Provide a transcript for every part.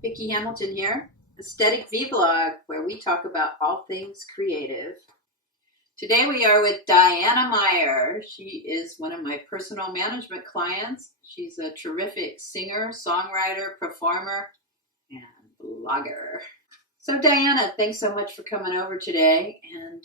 Vicky Hamilton here, Aesthetic Vlog, where we talk about all things creative. Today we are with Diana Meyer. She is one of my personal management clients. She's a terrific singer, songwriter, performer, and blogger. So Diana, thanks so much for coming over today, and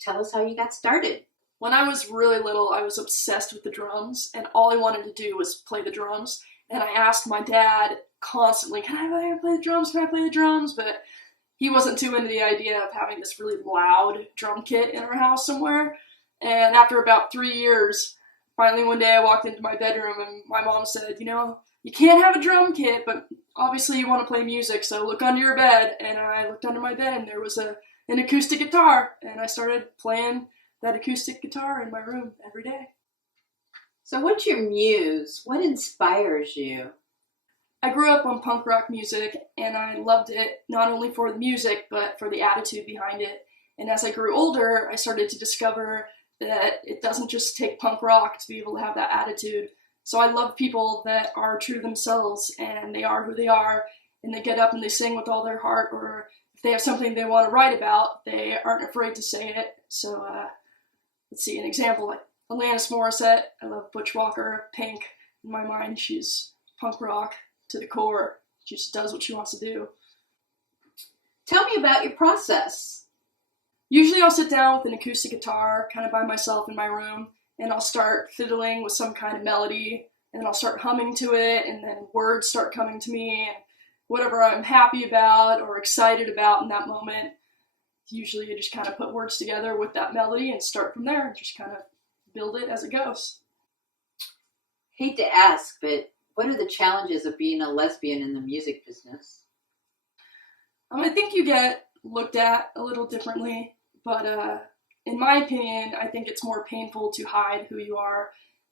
tell us how you got started. When I was really little, I was obsessed with the drums, and all I wanted to do was play the drums. And I asked my dad constantly, can I play the drums? Can I play the drums? But he wasn't too into the idea of having this really loud drum kit in our house somewhere. And after about 3 years, finally one day I walked into my bedroom and my mom said, you can't have a drum kit, but obviously you want to play music, so look under your bed. And I looked under my bed and there was an acoustic guitar, and I started playing that acoustic guitar in my room every day. So what's your muse? What inspires you? I grew up on punk rock music, and I loved it not only for the music, but for the attitude behind it. And as I grew older, I started to discover that it doesn't just take punk rock to be able to have that attitude. So I love people that are true to themselves, and they are who they are, and they get up and they sing with all their heart, or if they have something they want to write about, they aren't afraid to say it. So let's see, an example, like Alanis Morissette. I love Butch Walker, Pink. In my mind, she's punk rock to the core. She just does what she wants to do. Tell me about your process. Usually I'll sit down with an acoustic guitar, kind of by myself in my room, and I'll start fiddling with some kind of melody, and then I'll start humming to it, and then words start coming to me, and whatever I'm happy about or excited about in that moment, usually you just kind of put words together with that melody and start from there and just kind of build it as it goes. Hate to ask, but what are the challenges of being a lesbian in the music business? I think you get looked at a little differently, but in my opinion, I think it's more painful to hide who you are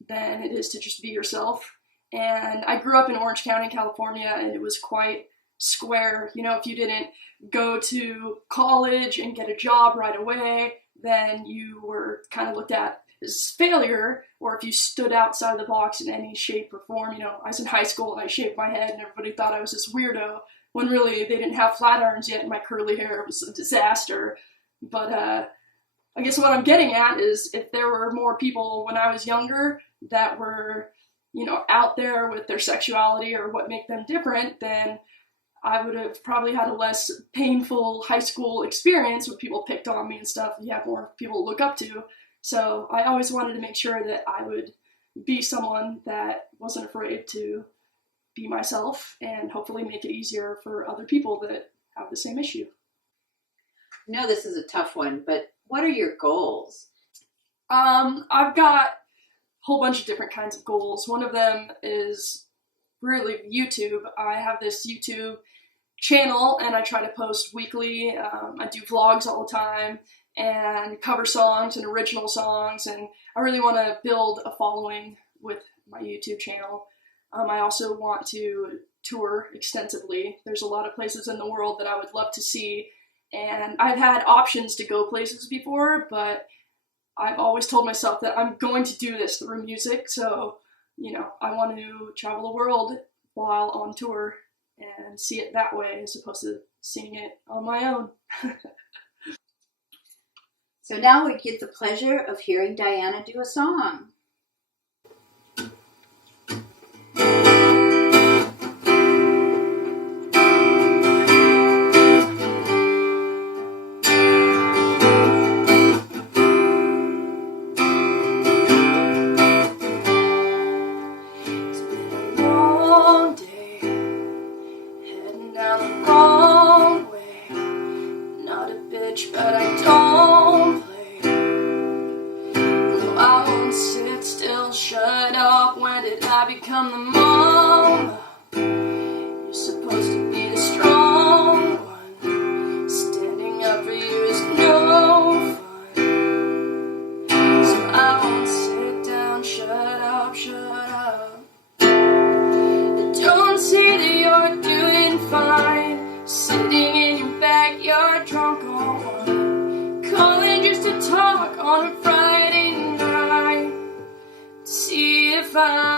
than it is to just be yourself. And I grew up in Orange County, California, and it was quite square. If you didn't go to college and get a job right away, then you were kind of looked at as failure, or if you stood outside of the box in any shape or form. I was in high school and I shaved my head and everybody thought I was this weirdo, when really they didn't have flat irons yet and my curly hair was a disaster. But I guess what I'm getting at is, if there were more people when I was younger that were, out there with their sexuality or what make them different, then I would have probably had a less painful high school experience where people picked on me and stuff, and you have more people to look up to. So I always wanted to make sure that I would be someone that wasn't afraid to be myself, and hopefully make it easier for other people that have the same issue. This is a tough one, but what are your goals? I've got a whole bunch of different kinds of goals. One of them is really YouTube. I have this YouTube channel and I try to post weekly. I do vlogs all the time and cover songs and original songs, and I really want to build a following with my YouTube channel. I also want to tour extensively. There's a lot of places in the world that I would love to see, and I've had options to go places before, but I've always told myself that I'm going to do this through music, so I want to travel the world while on tour and see it that way as opposed to seeing it on my own. So now we get the pleasure of hearing Diana do a song. But I don't play. No, I won't sit still, shut up. When did I become the mama? You're supposed to be the strong one. Standing up for you is no fun. So I won't sit down, shut up, shut up. I don't see that you're doing fine, sitting in your backyard drunk all wine, calling just to talk on a Friday night, see if I